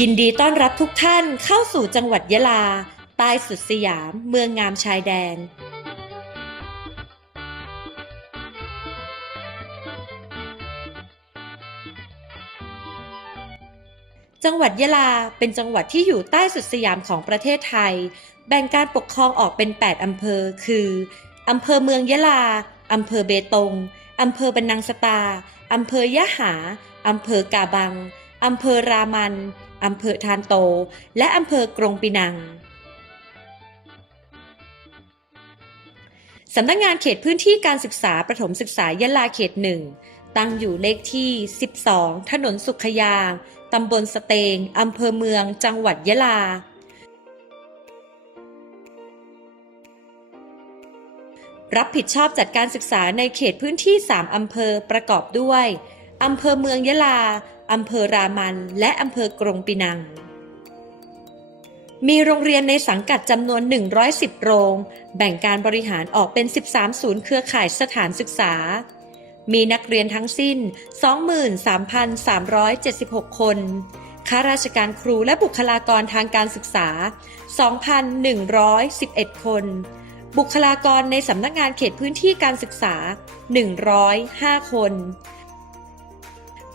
ยินดีต้อนรับทุกท่านเข้าสู่จังหวัดยะลา ใต้สุดสยาม เมืองงามชายแดน จังหวัดยะลาเป็นจังหวัดที่อยู่ใต้สุดสยามของประเทศไทย แบ่งการปกครองออกเป็น 8 อำเภอ คืออำเภอเมืองยะลา อำเภอเบตง อำเภอบันนังสตา อำเภอยะหา อำเภอกาบัง อำเภอรามัน อำเภอทานโต และอำเภอกรงปีนังสำนักงานเขตพื้นที่การศึกษาประถมศึกษายะลาเขตหนึ่งตั้งอยู่เลขที่ 12 ถนนสุขยางตำบลสเตง อำเภอเมือง จังหวัดยะลา รับผิดชอบจัดการศึกษาในเขตพื้นที่ 3 อำเภอประกอบด้วย อำเภอเมืองยะลา อำเภอรามันและอำเภอกรงปีนัง มีโรงเรียนในสังกัดจำนวน 110 โรง แบ่งการบริหารออกเป็น 13 ศูนย์เครือข่ายสถานศึกษา มีนักเรียนทั้งสิ้น 23,376 คน ข้าราชการครูและบุคลากรทางการศึกษา 2,111 คน บุคลากรในสำนักงานเขตพื้นที่การศึกษา 105 คน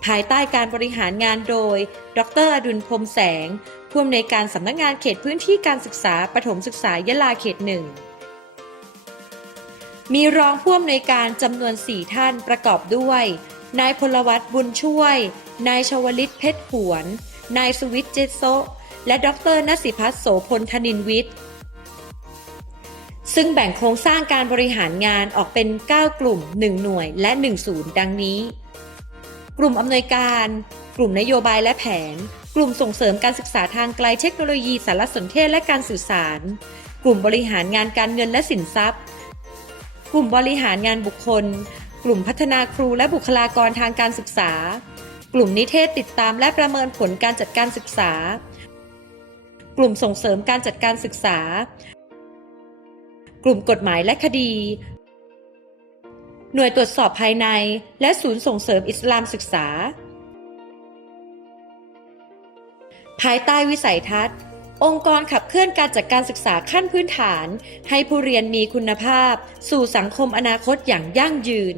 ภายใต้การบริหารงานโดย ดรอดุลพรมแสง ผู้อำนวยการสำนักงานเขตพื้นที่การศึกษาประถมศึกษายะลาเขตหนึ่ง มีรองผู้อำนวยการจำนวน 4 ท่านประกอบด้วย นายพลวัตบุญช่วย นายชวลิตเพชรหวน นายสุวิทย์เจโซและดรนสิพัฒโสพลธนินวิทย์ซึ่งแบ่งโครงสร้างการบริหารงานออกเป็น 9 กลุ่ม 1 หน่วยและ 1 ศูนย์ดังนี้ กลุ่มอำนวยการ กลุ่มนโยบายและแผน กลุ่มส่งเสริมการศึกษาทางไกลเทคโนโลยีสารสนเทศและการสื่อสาร กลุ่มบริหารงานการเงินและสินทรัพย์ กลุ่มบริหารงานบุคคล กลุ่มพัฒนาครูและบุคลากรทางการศึกษา กลุ่มนิเทศติดตามและประเมินผลการจัดการศึกษา กลุ่มส่งเสริมการจัดการศึกษา กลุ่มกฎหมายและคดี หน่วยตรวจสอบภายใน และศูนย์ส่งเสริมอิสลามศึกษา ภายใต้วิสัยทัศน์ องค์กรขับเคลื่อนการจัดการศึกษาขั้นพื้นฐาน ให้ผู้เรียนมีคุณภาพ สู่สังคมอนาคตอย่างยั่งยืน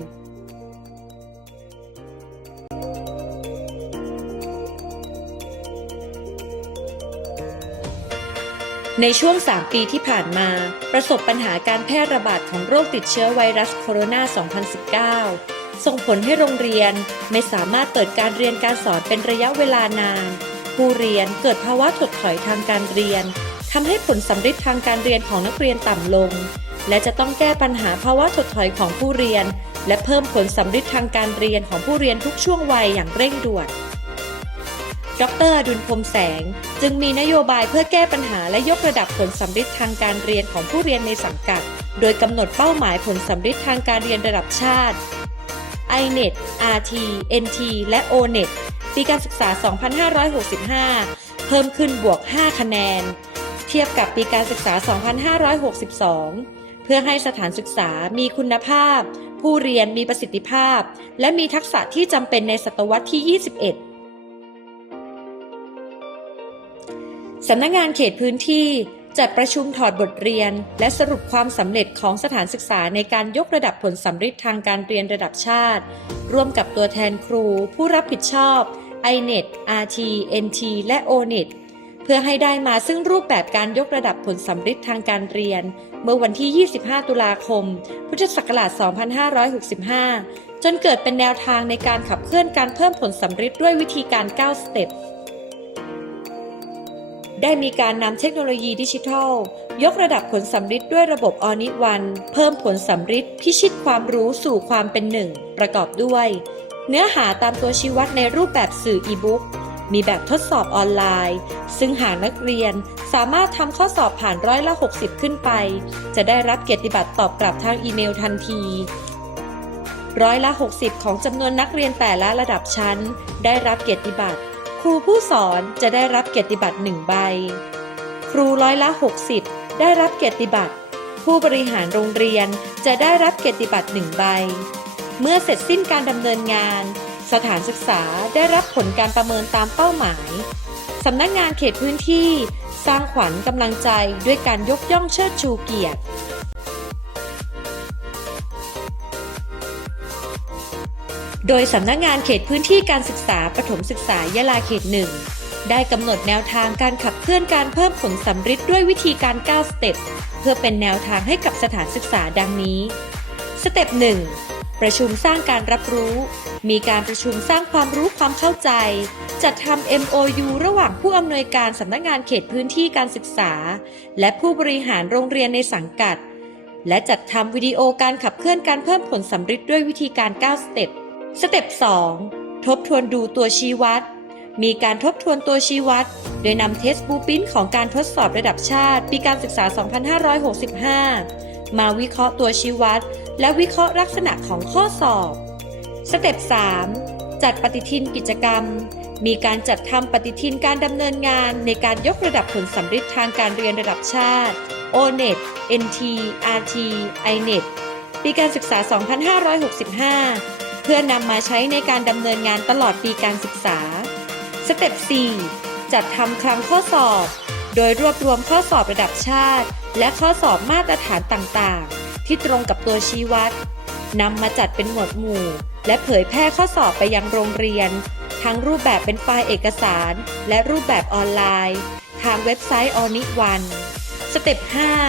ในช่วง 3 ปีที่ผ่านมา ประสบปัญหาการแพร่ระบาดของโรคติดเชื้อไวรัสโคโรนา 2019 ส่งผลให้โรงเรียนไม่สามารถเปิดการเรียนการสอนเป็นระยะเวลานาน ผู้เรียนเกิดภาวะถดถอยทางการเรียนทำให้ผลสำเร็จทางการเรียนของนักเรียนต่ำลง และจะต้องแก้ปัญหาภาวะถดถอยของผู้เรียน และเพิ่มผลสำเร็จทางการเรียนของผู้เรียนทุกช่วงวัยอย่างเร่งด่วน ดรอดุลพรมแสง จึงมีนโยบายเพื่อแก้ปัญหาและยกระดับผลสำเร็จทางการเรียนของผู้เรียนในสังกัด โดยกำหนดเป้าหมายผลสำเร็จทางการเรียนระดับชาติ iNet RT NT และ ONET ปีการศึกษา 2565 เพิ่มขึ้นบวก 5 คะแนน เทียบกับปีการศึกษา 2562 เพื่อให้สถานศึกษามีคุณภาพ ผู้เรียนมีประสิทธิภาพ และมีทักษะที่จำเป็นในศตวรรษที่ 21 สำนักงานเขตพื้นที่จัดประชุมถอดบทเรียน และสรุปความสำเร็จของสถานศึกษาในการยกระดับผลสำเร็จทางการเรียนระดับชาติ ร่วมกับตัวแทนครู ผู้รับผิดชอบ iNet RT NT และ ONET เพื่อให้ได้มาซึ่งรูปแบบการยกระดับผลสำเร็จทางการเรียน เมื่อวันที่ 25 ตุลาคม พุทธศักราช 2565 จนเกิดเป็นแนวทางในการขับเคลื่อนการเพิ่มผลสำเร็จด้วยวิธีการ 9 สเต็ป ได้มีการนำเทคโนโลยีดิจิทัล ยกระดับผลสำฤทธิ์ด้วยระบบออนิวัน เพิ่มผลสำฤทธิ์พิชิตความรู้สู่ความเป็นหนึ่ง ประกอบด้วย เนื้อหาตามตัวชี้วัดในรูปแบบสื่ออีบุ๊กมีแบบทดสอบออนไลน์ ซึ่งหากนักเรียนสามารถทำข้อสอบผ่านร้อยละ 60 ขึ้นไป จะได้รับเกียรติบัตรตอบกลับทางอีเมลทันทีร้อยละ 60 ของจำนวนนักเรียนแต่ละระดับชั้น ได้รับเกียรติบัตร ครูผู้สอนจะได้รับเกียรติบัตร1ใบ ครูร้อยละ 60 ได้รับเกียรติบัตร ผู้บริหารโรงเรียนจะได้รับเกียรติบัตร1ใบ เมื่อเสร็จสิ้นการดำเนินงาน สถานศึกษาได้รับผลการประเมินตามเป้าหมายสำนักงานเขตพื้นที่ สร้างขวัญกำลังใจด้วยการยกย่องเชิดชูเกียรติ โดยสำนักงานเขตพื้นที่การศึกษาประถมศึกษายะลาเขตหนึ่งได้กำหนดแนวทางการขับเคลื่อนการเพิ่มผลสำฤทธิ์ด้วยวิธีการ 9 สเต็ป เพื่อเป็นแนวทางให้กับสถานศึกษาดังนี้ สเต็ป 1 ประชุมสร้างการรับรู้ มีการประชุมสร้างความรู้ความเข้าใจ จัดทำ MOU ระหว่างผู้อำนวยการสำนักงานเขตพื้นที่การศึกษา และผู้บริหารโรงเรียนในสังกัด และจัดทำวิดีโอการขับเคลื่อนการเพิ่มผลสำฤทธิ์ด้วยวิธีการ 9 สเต็ป สเต็ป 2 ทบทวนดูตัวชี้วัด มีการทบทวนตัวชี้วัด โดยนำเทสบูปินของการทดสอบระดับชาติ ปีการศึกษา 2565 มาวิเคราะห์ตัวชี้วัด และวิเคราะห์ลักษณะของข้อสอบ สเต็ป 3 จัดปฏิทินกิจกรรม มีการจัดทำปฏิทินการดำเนินงานในการยกระดับผลสำฤทธิ์ทางการเรียนระดับชาติ ONET NT RT INET ปีการศึกษา 2565 เพื่อนำมาใช้ในการดำเนินงานตลอดปีการศึกษา สเต็ป 4 จัดทำคลังข้อสอบ โดยรวบรวมข้อสอบระดับชาติ และข้อสอบมาตรฐานต่างๆ ที่ตรงกับตัวชี้วัดนำมาจัดเป็นหมวดหมู่ และเผยแพร่ข้อสอบไปยังโรงเรียน ทั้งรูปแบบเป็นไฟล์เอกสาร และรูปแบบออนไลน์ ทางเว็บไซต์ออนิวันสเต็ป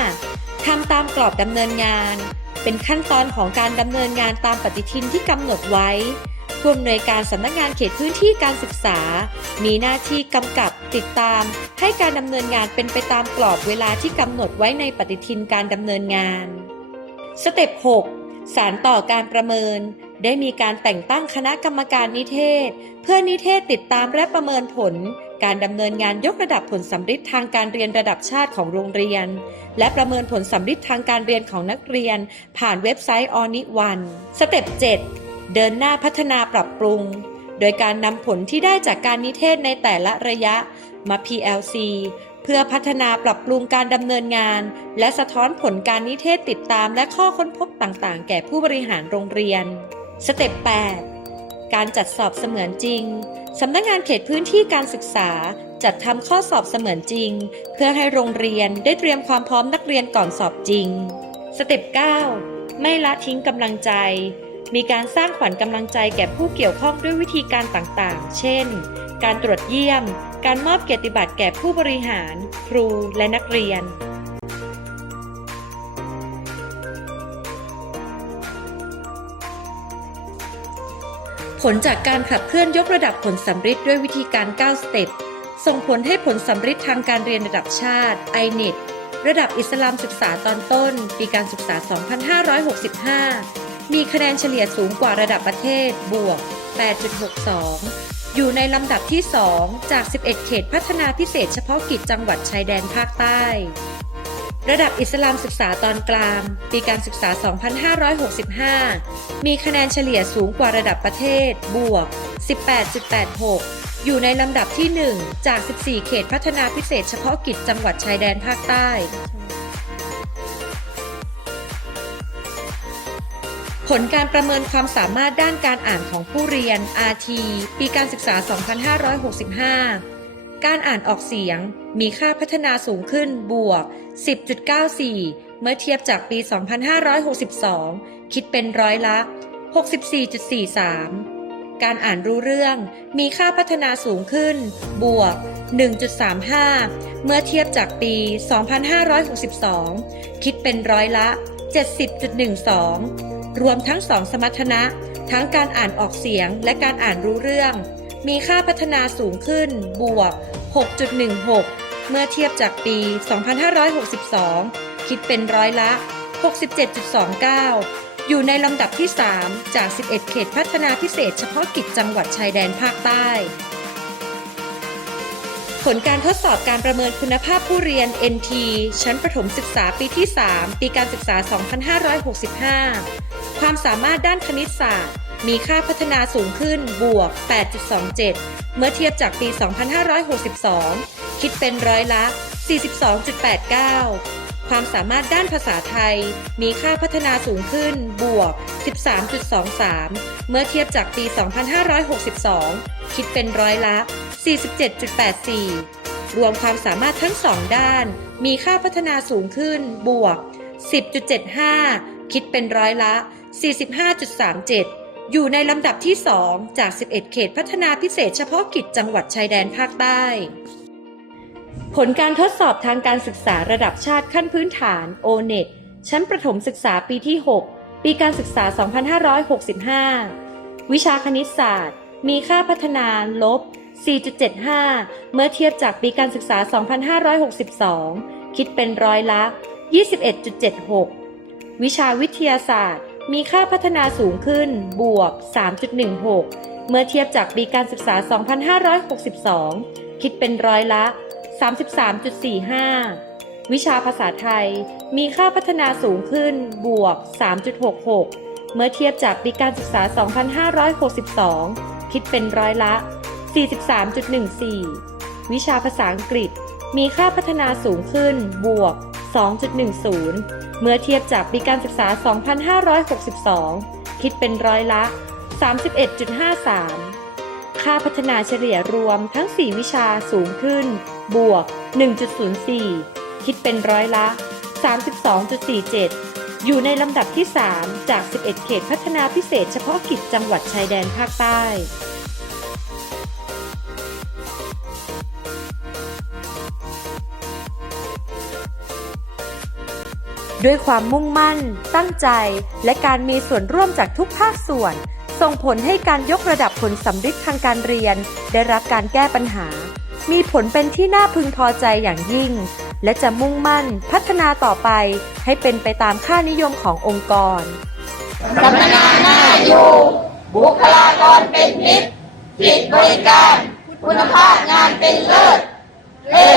5ทำตามกรอบดำเนินงาน เป็นขั้นตอนของการดำเนินงานตามปฏิทินที่กำหนดไว้ผู้อำนวยการสำนักงานเขตพื้นที่การศึกษา มีหน้าที่กำกับติดตาม ให้การดำเนินงานเป็นไปตามกรอบเวลาที่กำหนดไว้ในปฏิทินการดำเนินงาน สเต็ป 6 สารต่อการประเมิน ได้มีการแต่งตั้งคณะกรรมการนิเทศ เพื่อนิเทศติดตามและประเมินผล การดำเนินงานยกระดับผลสำฤทธิ์ทางการเรียนระดับชาติของโรงเรียน และประเมินผลสำฤทธิ์ทางการเรียนของนักเรียน ผ่านเว็บไซต์ออนิวันสเต็ป7เดินหน้าพัฒนาปรับปรุง โดยการนำผลที่ได้จากการนิเทศในแต่ละระยะมา PLC เพื่อพัฒนาปรับปรุงการดำเนินงาน และสะท้อนผลการนิเทศติดตามและข้อค้นพบต่างๆ แก่ผู้บริหารโรงเรียนสเต็ป8 การจัดสอบเสมือนจริง สำนักงานเขตพื้นที่การศึกษาจัดทำข้อสอบเสมือนจริง เพื่อให้โรงเรียนได้เตรียมความพร้อมนักเรียนก่อนสอบจริง สเต็ป 9 ไม่ละทิ้งกำลังใจ มีการสร้างขวัญกำลังใจแก่ผู้เกี่ยวข้องด้วยวิธีการต่างๆ เช่น การตรวจเยี่ยม การมอบเกียรติบัตรแก่ผู้บริหาร ครูและนักเรียน ผลจากการขับเคลื่อนยกระดับผลสำฤทธิ์ด้วยวิธีการ 9 สเต็ป ส่งผลให้ผลสำฤทธิ์ทางการเรียนระดับชาติ INET ระดับอิสลามศึกษาตอนต้น ปีการศึกษา 2565 มีคะแนนเฉลี่ยสูงกว่าระดับประเทศ บวก 8.62 อยู่ในลำดับที่ 2 จาก 11 เขตพัฒนาพิเศษเฉพาะกิจจังหวัดชายแดนภาคใต้ ระดับอิสลามศึกษาตอนกลาง ปีการศึกษา 2565 มีคะแนนเฉลี่ยสูงกว่าระดับประเทศ บวก 18.86 อยู่ในลำดับที่ 1 จาก 14 เขตพัฒนาพิเศษเฉพาะกิจจังหวัดชายแดนภาคใต้ ผลการประเมินความสามารถด้านการอ่านของผู้เรียน RT ปีการศึกษา 2565 การอ่านออกเสียง มีค่าพัฒนาสูงขึ้นบวก 10.94 เมื่อเทียบจากปี 2562 คิดเป็นร้อยละ 64.43 การอ่านรู้เรื่อง มีค่าพัฒนาสูงขึ้น บวก 1.35 เมื่อเทียบจากปี 2562 คิดเป็นร้อยละ 70.12 รวมทั้งสองสมรรถนะ ทั้งการอ่านออกเสียงและการอ่านรู้เรื่องมีค่าพัฒนาสูงขึ้น บวก 6.16 เมื่อเทียบจากปี 2562 คิดเป็นร้อยละ 67.29 อยู่ในลำดับที่ 3 จาก 11 เขตพัฒนาพิเศษเฉพาะกิจจังหวัดชายแดนภาคใต้ ผลการทดสอบการประเมินคุณภาพผู้เรียน NT ชั้นประถมศึกษาปีที่ 3 ปีการศึกษา 2565 ความสามารถด้านคณิตศาสตร์ มีค่าพัฒนาสูงขึ้นบวก 8.27 เมื่อเทียบจากปี 2562 คิดเป็นร้อยละ 42.89 ความสามารถด้านภาษาไทย มีค่าพัฒนาสูงขึ้น บวก 13.23 เมื่อเทียบจากปี 2562 คิดเป็นร้อยละ 47.84 รวมความสามารถทั้งสองด้าน มีค่าพัฒนาสูงขึ้น บวก 10.75 คิดเป็นร้อยละ 45.37อยู่ในลำดับที่ 2 จาก 11 เขตพัฒนาพิเศษเฉพาะกิจจังหวัดชายแดนภาคใต้ ผลการทดสอบทางการศึกษาระดับชาติขั้นพื้นฐาน O-NET ชั้นประถมศึกษาปีที่ 6 ปีการศึกษา 2565 วิชาคณิตศาสตร์ มีค่าพัฒนาลบ 4.75 เมื่อเทียบจากปีการศึกษา 2562 คิดเป็นร้อยละ 21.76 วิชาวิทยาศาสตร์ มีค่าพัฒนาสูงขึ้น บวก 3.16 เมื่อเทียบจากปีการศึกษา 2562 คิดเป็นร้อยละ 33.45 วิชาภาษาไทยมีค่าพัฒนาสูงขึ้นบวก 3.66 เมื่อเทียบจากปีการศึกษา 2562 คิดเป็นร้อยละ 43.14 วิชาภาษาอังกฤษมีค่าพัฒนาสูงขึ้นบวก 2.10 เมื่อเทียบจากปีการศึกษา 2562 คิดเป็นร้อยละ 31.53 ค่าพัฒนาเฉลี่ยรวมทั้ง 4 วิชาสูงขึ้น บวก 1.04 คิดเป็นร้อยละ 32.47 อยู่ในลำดับที่ 3 จาก 11 เขตพัฒนาพิเศษเฉพาะกิจจังหวัดชายแดนภาคใต้ด้วยความมุ่งมั่น ตั้งใจ และการมีส่วนร่วมจากทุกภาคส่วน ส่งผลให้การยกระดับผลสำฤทธิ์ทางการเรียน ได้รับการแก้ปัญหา มีผลเป็นที่น่าพึงพอใจอย่างยิ่ง และจะมุ่งมั่นพัฒนาต่อไป ให้เป็นไปตามค่านิยมขององค์กรสัมมนาหน้าอยู่บุคลากรเป็นมิตรจิตบริการ คุณภาพงานเป็นเลิศเฮ้